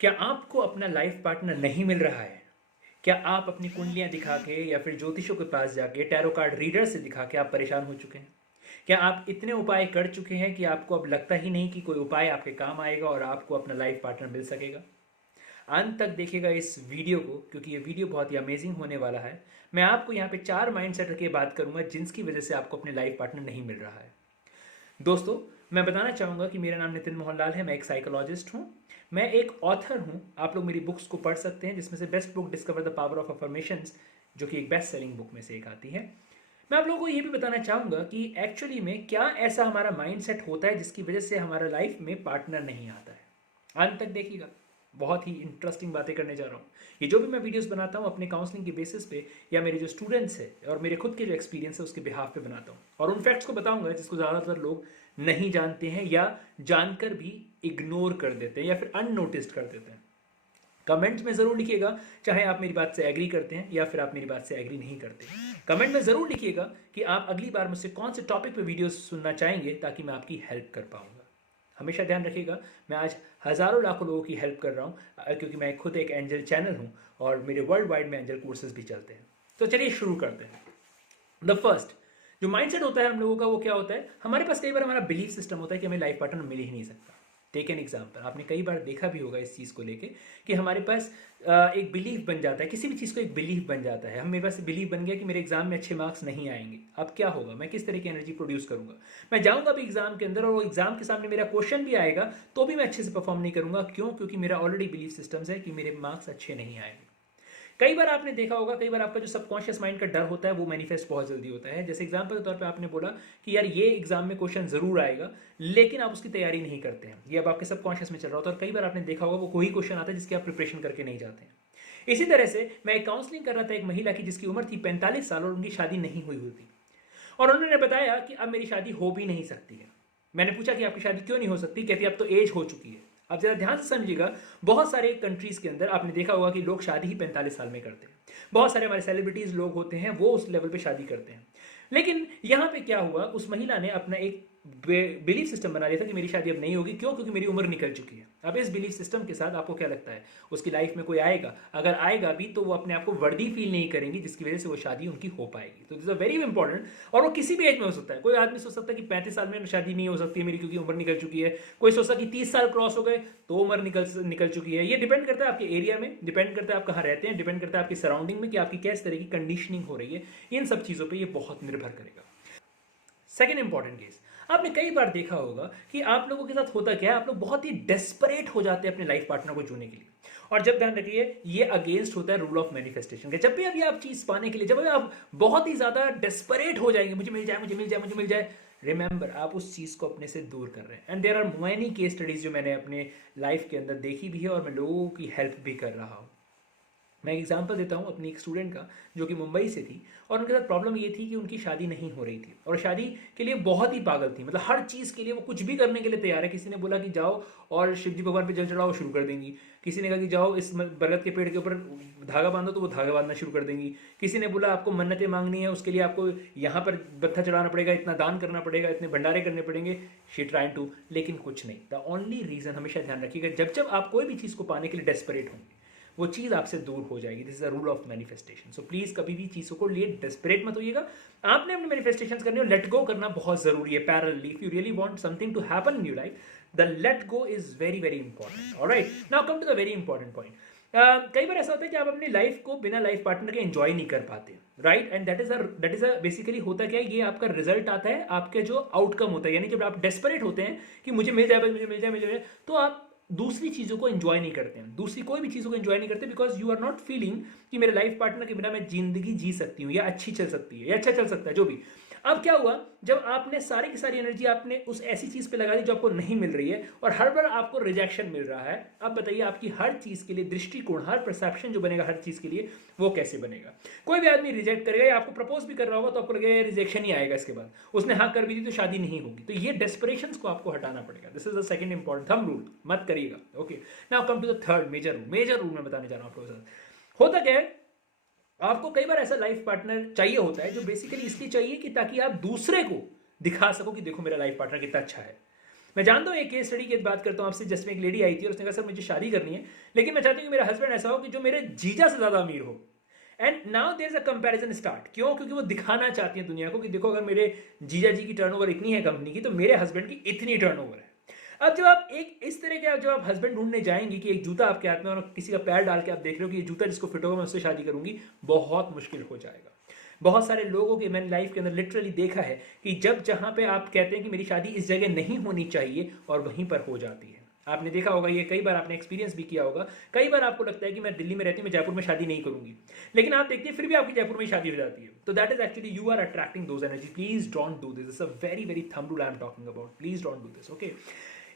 क्या आपको अपना लाइफ पार्टनर नहीं मिल रहा है? क्या आप अपनी कुंडलियां दिखा के या फिर ज्योतिषों के पास जाके टैरो कार्ड रीडर से दिखा के आप परेशान हो चुके हैं? क्या आप इतने उपाय कर चुके हैं कि आपको अब लगता ही नहीं कि कोई उपाय आपके काम आएगा और आपको अपना लाइफ पार्टनर मिल सकेगा? अंत तक देखिएगा इस वीडियो को, क्योंकि ये वीडियो बहुत ही अमेजिंग होने वाला है। मैं आपको यहाँ पे 4 माइंडसेट रख के बात करूंगा जिनकी वजह से आपको अपने लाइफ पार्टनर नहीं मिल रहा है। दोस्तों, मैं बताना चाहूँगा कि मेरा नाम नितिन मोहनलाल है। मैं एक साइकोलॉजिस्ट हूँ, मैं एक ऑथर हूँ। आप लोग मेरी बुक्स को पढ़ सकते हैं, जिसमें से best book discover the power of affirmations, जो कि एक बेस्ट सेलिंग बुक में से एक आती है। मैं आप लोगों को ये भी बताना चाहूँगा कि एक्चुअली में क्या ऐसा हमारा माइंडसेट होता है जिसकी वजह से हमारा लाइफ में पार्टनर नहीं आता है। अंत तक देखिएगा, बहुत ही इंटरेस्टिंग बातें करने जा रहा हूँ। ये जो भी मैं वीडियोस बनाता हूँ अपने काउंसलिंग के बेसिस पे या मेरे जो स्टूडेंट्स हैं और मेरे खुद के जो एक्सपीरियंस है उसके बिहाफ पे बनाता हूँ, और उन फैक्ट्स को बताऊंगा जिसको ज़्यादातर लोग नहीं जानते हैं या जानकर भी इग्नोर कर देते हैं या फिर अननोटिस्ड कर देते हैं। कमेंट्स में ज़रूर लिखिएगा, चाहे आप मेरी बात से एग्री करते हैं या फिर आप मेरी बात से एग्री नहीं करते। कमेंट में ज़रूर लिखिएगा कि आप अगली बार मुझसे कौन से टॉपिक पे वीडियोस सुनना चाहेंगे, ताकि मैं आपकी हेल्प कर पाऊंगा। हमेशा ध्यान रखिएगा, मैं आज हज़ारों लाखों लोगों की हेल्प कर रहा हूँ, क्योंकि मैं खुद एक एंजल चैनल हूँ और मेरे वर्ल्ड वाइड में एंजल कोर्सेज भी चलते हैं। तो चलिए शुरू करते हैं। द फर्स्ट जो माइंडसेट होता है हम लोगों का, वो क्या होता है? हमारे पास कई बार हमारा बिलीफ सिस्टम होता है कि हमें लाइफ पार्टनर मिल ही नहीं सकता। टेक एन एग्जाम्पल, आपने कई बार देखा भी होगा इस चीज़ को लेके कि हमारे पास एक बिलीफ बन जाता है, किसी भी चीज़ को एक बिलीफ बन जाता है। हम मेरे पास बिलीफ बन गया कि मेरे एग्जाम में अच्छे मार्क्स नहीं आएंगे। अब क्या होगा? मैं किस तरह की एनर्जी प्रोड्यूस करूंगा? मैं जाऊंगा भी एग्जाम के अंदर और वो एग्जाम के सामने मेरा क्वेश्चन भी आएगा तो भी मैं अच्छे से परफॉर्म नहीं करूंगा। क्यों? क्योंकि मेरा ऑलरेडी बिलीफ सिस्टम्स है कि मेरे मार्क्स अच्छे नहीं आएंगे। कई बार आपने देखा होगा, कई बार आपका जो सबकॉन्शियस माइंड का डर होता है वो मैनिफेस्ट बहुत जल्दी होता है। जैसे एग्जाम्पल के तौर पे आपने बोला कि यार ये एग्जाम में क्वेश्चन जरूर आएगा, लेकिन आप उसकी तैयारी नहीं करते हैं। ये अब आपके सबकॉन्शियस में चल रहा होता है और कई बार आपने देखा होगा वो कोई क्वेश्चन आता है जिसकी आप प्रिपरेशन करके नहीं जाते हैं। इसी तरह से मैं एक काउंसलिंग कर रहा था एक महिला की जिसकी उम्र थी 45 साल और उनकी शादी नहीं हुई हुई थी, और उन्होंने बताया कि अब मेरी शादी हो भी नहीं सकती है। मैंने पूछा कि आपकी शादी क्यों नहीं हो सकती? कहती अब तो एज हो चुकी है। अब जरा ध्यान से समझिएगा, बहुत सारे कंट्रीज के अंदर आपने देखा होगा कि लोग शादी ही 45 साल में करते हैं। बहुत सारे हमारे सेलिब्रिटीज लोग होते हैं वो उस लेवल पे शादी करते हैं। लेकिन यहाँ पे क्या हुआ, उस महिला ने अपना एक बिलीफ सिस्टम बना लिया था कि मेरी शादी अब नहीं होगी। क्यों? क्योंकि मेरी उम्र निकल चुकी है। अब इस बिलीफ सिस्टम के साथ आपको क्या लगता है उसकी लाइफ में कोई आएगा? अगर आएगा भी तो वो अपने आप को वर्दी फील नहीं करेंगी, जिसकी वजह से वो शादी उनकी हो पाएगी। तो दिस इज वेरी इंपॉर्टेंट। और वो किसी भी एज में हो सकता है। कोई आदमी सोच सकता है कि 35 साल में शादी नहीं हो सकती है मेरी क्योंकि उम्र निकल चुकी है। कोई सोचता है कि 30 साल क्रॉस हो गए तो उम्र निकल चुकी है। ये डिपेंड करता है आपके एरिया में, डिपेंड करता है आप कहाँ रहते हैं, डिपेंड करता है आपकी सराउंडिंग में कि आपकी किस तरह की कंडीशनिंग हो रही है। इन सब चीज़ों पर ये बहुत निर्भर करेगा। सेकेंड इंपॉर्टेंट केस, आपने कई बार देखा होगा कि आप लोगों के साथ होता क्या है, आप लोग बहुत ही डेस्परेट हो जाते हैं अपने लाइफ पार्टनर को चुनने के लिए। और जब ध्यान रखिए, ये अगेंस्ट होता है रूल ऑफ मैनिफेस्टेशन के। जब भी अभी आप चीज पाने के लिए, जब भी आप बहुत ही ज्यादा डेस्परेट हो जाएंगे, मुझे मिल जाए, मुझे मिल जाए, मुझे मिल जाए, रिमेंबर आप उस चीज को अपने से दूर कर रहे हैं। And there are many case studies जो मैंने अपने लाइफ के अंदर देखी भी है और मैं लोगों की हेल्प भी कर रहा हूँ। मैं एक एग्जांपल देता हूँ अपनी एक स्टूडेंट का जो कि मुंबई से थी, और उनके साथ प्रॉब्लम ये थी कि उनकी शादी नहीं हो रही थी और शादी के लिए बहुत ही पागल थी। मतलब हर चीज़ के लिए वो कुछ भी करने के लिए तैयार है। किसी ने बोला कि जाओ और शिव जी भगवान पे जल चढ़ाओ, शुरू कर देंगी। किसी ने कहा कि जाओ इस बरगद के पेड़ के ऊपर धागा बांधो, तो वो धागा बांधना शुरू कर देंगी। किसी ने बोला आपको मन्नतें मांगनी है, उसके लिए आपको यहाँ पर बत्था चढ़ाना पड़ेगा, इतना दान करना पड़ेगा, इतने भंडारे करने पड़ेंगे। शी ट्राइंग टू, लेकिन कुछ नहीं। द ओनली रीज़न, हमेशा ध्यान रखिएगा, जब जब आप कोई भी चीज़ को पाने के लिए डेस्परेट होंगे वो चीज़ आपसे दूर हो जाएगी। This is a rule of manifestation. So please कभी भी चीज़ों को लिए डेस्परेट मत होइएगा। आपने अपने मैनिफेस्टेशंस करने और लेट गो करना बहुत ज़रूरी है। Parallelly if you really want something to happen in your life, the let go is very very important. Alright, now come to the very important point. कई बार ऐसा होता है कि आप अपनी लाइफ को बिना लाइफ पार्टनर के एंजॉय नहीं कर पाते, right? And that is a basically होता क्या है, ये आपका रिजल्ट आता है, आपके जो आउटकम होता है। यानी जब आप डेस्परेट होते हैं कि मुझे मिल जाए, मुझे मिल जाए, मुझे मिल जाए, तो आप दूसरी चीज़ों को एंजॉय नहीं करते हैं, दूसरी कोई भी चीज़ों को एंजॉय नहीं करते, because you are not feeling कि मेरे लाइफ पार्टनर के बिना मैं जिंदगी जी सकती हूँ या अच्छी चल सकती है या अच्छा चल सकता है, जो भी। अब क्या हुआ, जब आपने सारी की सारी एनर्जी आपने उस ऐसी चीज़ पे लगा दी जो आपको नहीं मिल रही है और हर बार आपको रिजेक्शन मिल रहा है, अब बताइए आपकी हर चीज़ के लिए दृष्टिकोण, हर परसेप्शन जो बनेगा हर चीज़ के लिए, वो कैसे बनेगा? कोई भी आदमी रिजेक्ट करेगा या आपको प्रपोज भी कर रहा होगा तो आपको लगेगा रिजेक्शन ही आएगा, इसके बाद उसने हाँ कर भी दी तो शादी नहीं होगी। तो ये डेस्परेशन को आपको हटाना पड़ेगा। This is the second important thumb rule, मत करिएगा। Okay, now come to the third major rule. Major rule मैं बताने जा रहा हूँ आपको। होता क्या है, आपको कई बार ऐसा लाइफ पार्टनर चाहिए होता है जो बेसिकली इसलिए चाहिए कि ताकि आप दूसरे को दिखा सको कि देखो मेरा लाइफ पार्टनर कितना अच्छा है। मैं जानता हूँ एक केस स्टडी की बात करता हूँ आपसे, जिसमें एक लेडी आई थी और उसने कहा सर मुझे शादी करनी है, लेकिन मैं चाहती हूँ कि मेरा हस्बैंड ऐसा हो कि जो मेरे जीजा से ज़्यादा अमीर हो। And now there is a comparison start. क्यों? क्योंकि वो दिखाना चाहती है दुनिया को कि देखो, अगर मेरे जीजा जी की टर्नओवर इतनी है कंपनी की, तो मेरे हस्बैंड की इतनी टर्नओवर है। अब जब आप एक इस तरह के जब आप हस्बैंड ढूंढने जाएंगे कि एक जूता आपके हाथ में और किसी का पैर डाल के आप देख रहे हो कि ये जूता जिसको फिट होगा मैं उससे शादी करूंगी, बहुत मुश्किल हो जाएगा। बहुत सारे लोगों के मैंने लाइफ के अंदर लिटरली देखा है कि जब जहां पे आप कहते हैं कि मेरी शादी इस जगह नहीं होनी चाहिए, और वहीं पर हो जाती है। आपने देखा होगा ये, कई बार आपने एक्सपीरियंस भी किया होगा। कई बार आपको लगता है कि मैं दिल्ली में रहती हूँ, मैं जयपुर में शादी नहीं करूंगी, लेकिन आप देखते हैं फिर भी आपकी जयपुर में शादी हो जाती है। तो that is actually you are attracting those energy. Please don't do this. It's a very very thumb rule I am talking about. Please don't do this, okay.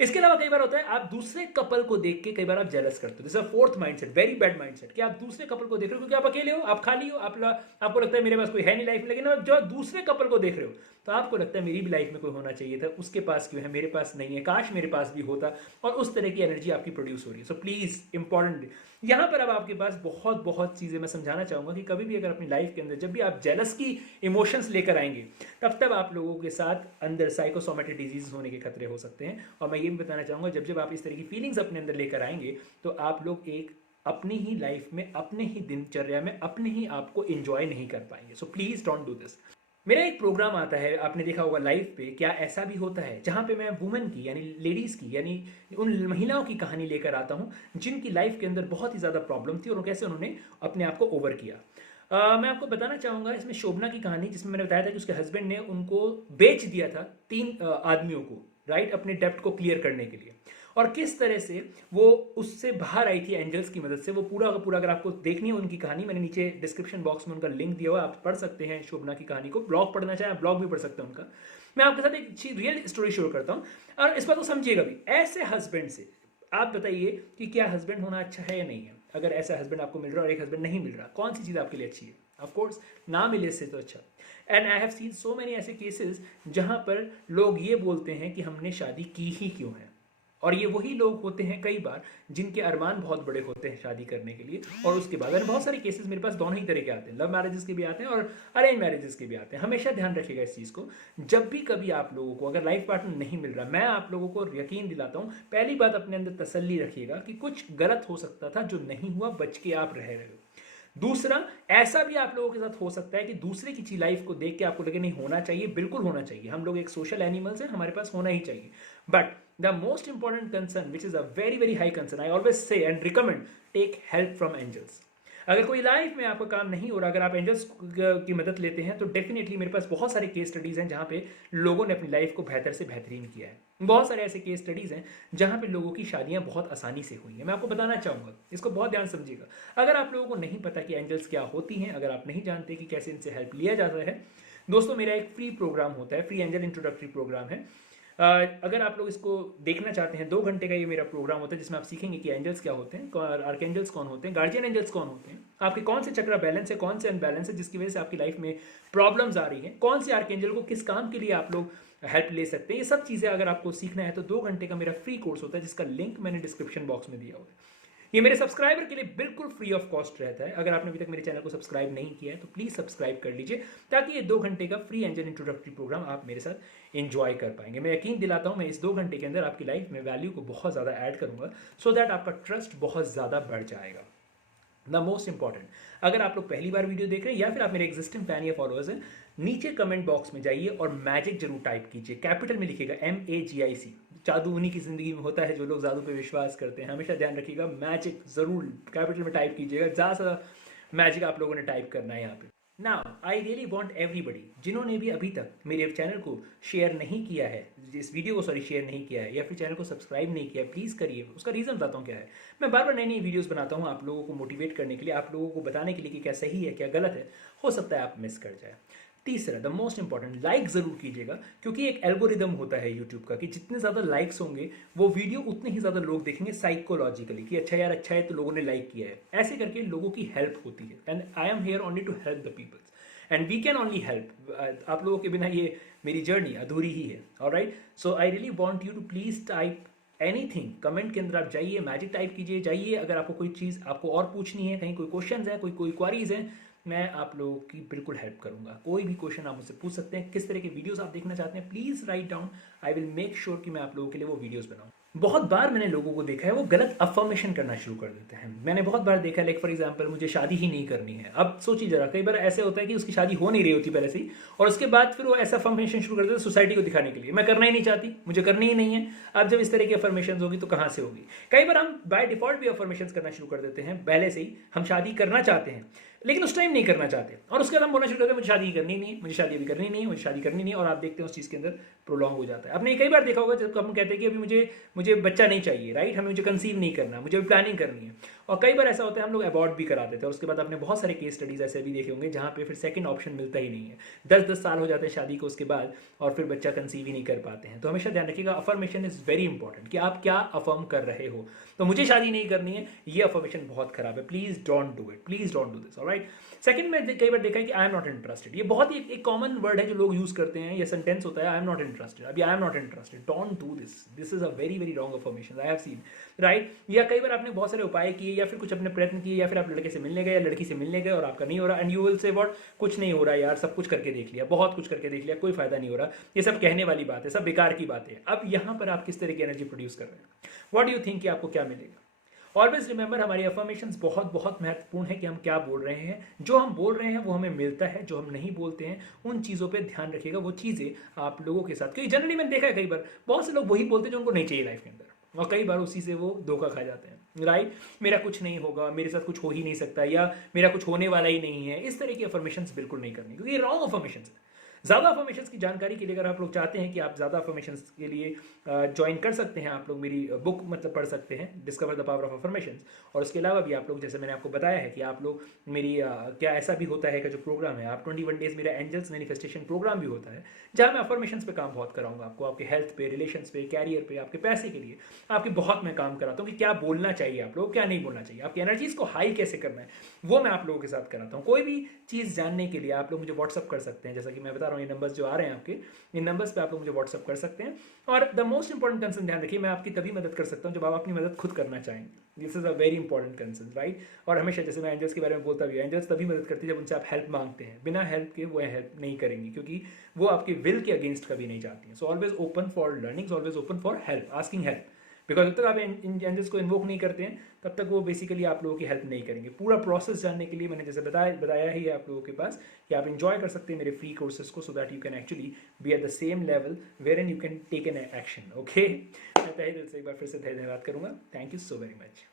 इसके अलावा कई बार होता है आप दूसरे कपल को देख के कई बार आप जेलस करते हो। This is fourth mindset, very bad mindset, कि आप दूसरे कपल को देख रहे हो क्योंकि आप अकेले हो, आप खाली हो, आपको लगता है मेरे पास कोई है नहीं लाइफ में। लेकिन आप जो दूसरे कपल को देख रहे हो तो आपको लगता है मेरी भी लाइफ में कोई होना चाहिए था, उसके पास क्यों है, मेरे पास नहीं है, काश मेरे पास भी होता। और उस तरह की एनर्जी आपकी प्रोड्यूस हो रही है। सो प्लीज इंपॉर्टेंट यहाँ पर अब आपके पास बहुत बहुत चीज़ें मैं समझाना चाहूँगा कि कभी भी अगर अपनी लाइफ के अंदर जब भी आप जेलस की इमोशंस लेकर आएंगे, तब आप लोगों के साथ अंदर साइकोसोमेटिक डिजीज होने के खतरे हो सकते हैं। और मैं ये भी बताना चाहूँगा जब जब आप इस तरह की फीलिंग्स अपने अंदर लेकर आएंगे, तो आप लोग एक अपनी ही लाइफ में, अपने ही दिनचर्या में, अपने ही आप को एंजॉय नहीं कर पाएंगे। So please don't do this. मेरा एक प्रोग्राम आता है, आपने देखा होगा लाइव पे, क्या ऐसा भी होता है, जहाँ पे मैं वुमेन की यानी लेडीज़ की यानी उन महिलाओं की कहानी लेकर आता हूँ जिनकी लाइफ के अंदर बहुत ही ज़्यादा प्रॉब्लम थी और कैसे उन्होंने अपने आप को ओवर किया। मैं आपको बताना चाहूँगा इसमें शोभना की कहानी, जिसमें मैंने बताया था कि उसके हस्बैंड ने उनको बेच दिया था 3 आदमियों को, राइट, अपने डेप्ट को क्लियर करने के लिए। और किस तरह से वो उससे बाहर आई थी एंजल्स की मदद से। वो पूरा का पूरा, अगर आपको देखनी है उनकी कहानी, मैंने नीचे डिस्क्रिप्शन बॉक्स में उनका लिंक दिया हुआ, आप पढ़ सकते हैं शोभना की कहानी को। ब्लॉग पढ़ना चाहें ब्लॉग भी पढ़ सकते हैं उनका। मैं आपके साथ एक रियल स्टोरी शेयर करता हूँ और इस बात को समझिएगा भी। ऐसे हस्बैंड से आप बताइए कि क्या हस्बैंड होना अच्छा है या नहीं है। अगर ऐसा हस्बैंड आपको मिल रहा है और एक हस्बैंड नहीं मिल रहा, कौन सी चीज़ आपके लिए अच्छी है? ऑफ कोर्स ना मिले से तो अच्छा। And I have scene so many ऐसे केसेस जहां पर लोग ये बोलते हैं कि हमने शादी की ही क्यों है। और ये वही लोग होते हैं कई बार जिनके अरमान बहुत बड़े होते हैं शादी करने के लिए। और उसके बाद बहुत सारे केसेस मेरे पास दोनों ही तरह के आते हैं, लव मैरिजेस के भी आते हैं और अरेंज मैरिजेस के भी आते हैं। हमेशा ध्यान रखिएगा इस चीज़ को। जब भी कभी आप लोगों को अगर लाइफ पार्टनर नहीं मिल रहा, मैं आप लोगों को यकीन दिलाता हूँ, पहली बात अपने अंदर तसल्ली रखिएगा कि कुछ गलत हो सकता था जो नहीं हुआ, बच के आप रह रहे हो। दूसरा, ऐसा भी आप लोगों के साथ हो सकता है कि दूसरे की लाइफ को देख के आपको लगे नहीं होना चाहिए, बिल्कुल होना चाहिए। हम लोग एक सोशल एनिमल्स हैं, हमारे पास होना ही चाहिए। But the most important concern which is a very very high concern, I always say and recommend, take help from angels. अगर कोई लाइफ में आपका काम नहीं हो रहा, अगर आप एंजल्स की मदद लेते हैं, तो डेफिनेटली मेरे पास बहुत सारे केस स्टडीज़ हैं जहाँ पे लोगों ने अपनी लाइफ को बेहतर से बेहतरीन किया है। बहुत सारे ऐसे केस स्टडीज़ हैं जहाँ पे लोगों की शादियाँ बहुत आसानी से हुई हैं। मैं आपको बताना चाहूँगा, इसको बहुत ध्यान समझिएगा। अगर आप लोगों को नहीं पता कि एंजल्स क्या होती हैं, अगर आप नहीं जानते कि कैसे इनसे हेल्प लिया जाता है, दोस्तों मेरा एक फ्री प्रोग्राम होता है, फ्री एंजल इंट्रोडक्टरी प्रोग्राम है। अगर आप लोग इसको देखना चाहते हैं, 2 घंटे का ये मेरा प्रोग्राम होता है जिसमें आप सीखेंगे कि एंजल्स क्या होते हैं, आर्कएंजल्स कौन होते हैं, गार्जियन एंजल्स कौन होते हैं, आपके कौन से चक्र बैलेंस है, कौन से अनबैलेंस है जिसकी वजह से आपकी लाइफ में प्रॉब्लम्स आ रही हैं, कौन से आर्कएंजल को किस काम के लिए आप लोग हेल्प ले सकते हैं। ये सब चीज़ें अगर आपको सीखना है तो 2 घंटे का मेरा फ्री कोर्स होता है जिसका लिंक मैंने डिस्क्रिप्शन बॉक्स में दिया हुआ है। ये मेरे सब्सक्राइबर के लिए बिल्कुल फ्री ऑफ कॉस्ट रहता है। अगर आपने अभी तक मेरे चैनल को सब्सक्राइब नहीं किया है तो प्लीज़ सब्सक्राइब कर लीजिए, ताकि ये 2 घंटे का फ्री एंजल इंट्रोडक्टरी प्रोग्राम आप मेरे साथ एंजॉय कर पाएंगे। मैं यकीन दिलाता हूँ मैं इस 2 घंटे के अंदर आपकी लाइफ में वैल्यू को बहुत ज़्यादा ऐड करूँगा, सो दैट आपका ट्रस्ट बहुत ज़्यादा बढ़ जाएगा। द मोस्ट इंपॉर्टेंट, अगर आप लोग पहली बार वीडियो देख रहे हैं या फिर आप मेरे एग्जिस्टिंग फैन या फॉलोअर्स हैं, नीचे कमेंट बॉक्स में जाइए और मैजिक जरूर टाइप कीजिए। कैपिटल में लिखिएगा MAGIC। जादू उन्हीं की जिंदगी में होता है जो लोग जादू पे विश्वास करते हैं। हमेशा ध्यान रखिएगा, मैजिक जरूर कैपिटल में टाइप कीजिएगा। ज़्यादा से ज़्यादा मैजिक आप लोगों ने टाइप करना है यहाँ पे। Now I really want everybody, जिन्होंने भी अभी तक मेरे चैनल को शेयर नहीं किया है, इस वीडियो को शेयर नहीं किया है या फिर चैनल को सब्सक्राइब नहीं किया है, प्लीज़ करिए। उसका रीज़न बताता हूँ क्या है। मैं बार बार नई नई वीडियोस बनाता हूँ आप लोगों को मोटिवेट करने के लिए, आप लोगों को बताने के लिए कि क्या सही है क्या गलत है, हो सकता है आप मिस कर जाए। तीसरा, द मोस्ट इंपॉर्टेंट, लाइक ज़रूर कीजिएगा, क्योंकि एक एल्गोरिदम होता है यूट्यूब का कि जितने ज़्यादा लाइक्स होंगे वो वीडियो उतने ही ज़्यादा लोग देखेंगे साइकोलॉजिकली, कि अच्छा यार अच्छा है तो लोगों ने लाइक किया है। ऐसे करके लोगों की हेल्प होती है। And I am here only to help the peoples and we can only help. आप लोगों के बिना ये मेरी जर्नी अधूरी ही है। Alright, so I really want you to please type anything. Comment के अंदर आप जाइए, मैजिक टाइप कीजिए, जाइए। अगर आपको कोई चीज़ आपको और पूछनी है, कहीं कोई क्वेश्चन है, कोई क्वारीज है, मैं आप लोगों की बिल्कुल हेल्प करूंगा। कोई भी क्वेश्चन आप मुझसे पूछ सकते हैं, किस तरह के वीडियोस आप देखना चाहते हैं, please write down. I will make sure कि मैं आप लोगों के लिए वो वीडियोस बनाऊं। बहुत बार मैंने लोगों को देखा है वो गलत अफर्मेशन करना शुरू कर देते हैं। मैंने बहुत बार देखा है, लाइक फॉर एग्जांपल, मुझे शादी ही नहीं करनी है। अब सोचिए जरा, कई बार ऐसे होता है कि उसकी शादी हो नहीं रही होती पहले से ही, और उसके बाद फिर वो ऐसा अफर्मेशन शुरू कर देते हैं सोसाइटी को दिखाने के लिए, मैं करना ही नहीं चाहती, मुझे करनी ही नहीं है। अब जब इस तरह की अफर्मेशन होगी तो कहाँ से होगी? कई बार हम बाय डिफॉल्ट भी अफर्मेशन करना शुरू कर देते हैं, पहले से ही हम शादी करना चाहते हैं लेकिन उस टाइम नहीं करना चाहते, और उसके बाद हम बोलना शुरू करते हैं मुझे शादी करनी नहीं है, मुझे शादी अभी करनी नहीं है, मुझे शादी करनी नहीं है, और आप देखते हैं उस चीज़ के अंदर प्रोलॉन्ग हो जाता है। आपने कई बार देखा होगा जब हम कहते हैं कि अभी मुझे मुझे बच्चा नहीं चाहिए, राइट, हमें मुझे कंसीव नहीं करना, मुझे अभी प्लानिंग करनी है, और कई बार ऐसा होता है हम लोग अबॉर्ट भी करा देते हैं, और उसके बाद आपने बहुत सारे केस स्टडीज ऐसे भी देखे होंगे जहाँ पे फिर सेकंड ऑप्शन मिलता ही नहीं है। 10-10 साल हो जाते हैं शादी को उसके बाद, और फिर बच्चा कंसीव ही नहीं कर पाते हैं। तो हमेशा ध्यान रखिएगा, अफर्मेशन इज वेरी इंपॉर्टेंट कि आप क्या अफर्म कर रहे हो। तो मुझे शादी नहीं करनी है, ये अफर्मेशन बहुत खराब है, please don't do it, please don't do this, alright. Second में कई बार देखा है कि आई एम नॉट इंटरेस्टेड, ये बहुत ही एक कॉमन वर्ड है जो लोग यूज करते हैं, ये सेंटेंस होता है आई एम नॉट इंटरेस्टेड। अभी I am not interested, don't do this, this is a very very wrong affirmation, I have seen, right. या कई बार आपने बहुत सारे उपाय किए, या फिर कुछ अपने प्रयत्न किए, या फिर आप लड़के से मिलने गए या लड़की से मिलने गए और आपका नहीं हो रहा, and you will say what, कुछ नहीं हो रहा यार, सब कुछ करके देख लिया, बहुत कुछ करके देख लिया, कोई फायदा नहीं हो रहा, ये सब कहने वाली बात है, सब बेकार की बात है। अब यहाँ पर आप किस तरह की एनर्जी प्रोड्यूस कर रहे हैं? व्हाट डू यू थिंक कि आपको क्या मिलेगा? ऑलवेज रिमेंबर, हमारी अफर्मेशंस बहुत बहुत महत्वपूर्ण है कि हम क्या बोल रहे हैं। जो हम बोल रहे हैं वो हमें मिलता है, जो हम नहीं बोलते हैं उन चीज़ों पे ध्यान रखिएगा, वो चीज़ें आप लोगों के साथ, क्योंकि जनरली मैंने देखा है कई बार बहुत से लोग वही बोलते हैं जो उनको नहीं चाहिए लाइफ के अंदर, और कई बार उसी से वो धोखा खा जाते हैं, राइट। मेरा कुछ नहीं होगा, मेरे साथ कुछ हो ही नहीं सकता, या मेरा कुछ होने वाला ही नहीं है, इस तरह की अफर्मेशंस बिल्कुल नहीं करनी, क्योंकि ये रॉन्ग अफर्मेशंस है। ज़्यादा अफर्मेशंस की जानकारी के लिए अगर आप लोग चाहते हैं कि आप ज़्यादा अफर्मेशंस के लिए ज्वाइन कर सकते हैं, आप लोग मेरी बुक मतलब पढ़ सकते हैं, discover the power of affirmations. और उसके अलावा भी आप लोग, जैसे मैंने आपको बताया है कि आप लोग मेरी क्या ऐसा भी होता है कि जो प्रोग्राम है, आप 21 डेज मेरा एंजल्स मैनिफेस्टेशन प्रोग्राम भी होता है, जहाँ मैं अफर्मेशंस पे काम बहुत कराऊंगा आपको, आपके हेल्थ पे, रिलेशंस पे, कैरियर पे, आपके पैसे के लिए, आपकी बहुत मैं काम कराता हूँ कि क्या बोलना चाहिए आप लोग, क्या नहीं बोलना चाहिए, आपकी एनर्जीज को हाई कैसे करना है, वो मैं आप लोगों के साथ कराता हूँ। कोई भी चीज़ जानने के लिए आप लोग मुझे व्हाट्सअप कर सकते हैं, जैसा कि मैं बता रहा हूँ, ये नंबर्स जो आ रहे हैं आपके, इन नंबर्स पे आप लोग मुझे व्हाट्सअप कर सकते हैं। और द मोस्ट इंपॉर्टेंट कंसर्न ध्यान रखिए, मैं आपकी तभी मदद कर सकता हूँ जब आप अपनी मदद खुद करना चाहेंगे। This is a very important concern, right. और हमेशा, जैसे मैं एंजल्स के बारे में बोलता भी हूँ, एंजल्स तभी मदद करती है जब उनसे आप हेल्प मांगते हैं, बिना हेल्प के वो हेल्प नहीं करेंगी, क्योंकि वो आपके विल के अगेंस्ट कभी नहीं चाहती हैं। So always open for learnings, always open for help, asking help, because जब तक आप एंजल्स को इन्वोक नहीं करते हैं तब तक वो बेसिकली आप लोगों की हेल्प नहीं करेंगे। पूरा प्रोसेस जानने के लिए मैंने जैसे बताया ही है आप लोगों के पास कि आप इन्जॉय कर सकते हैं मेरे फ्री कोर्सेज को, so that you can actually be at the same level where an you can take an action. Okay, मैं तहे दिल से एक बार फिर से धन्यवाद करूंगा। Thank you so very much.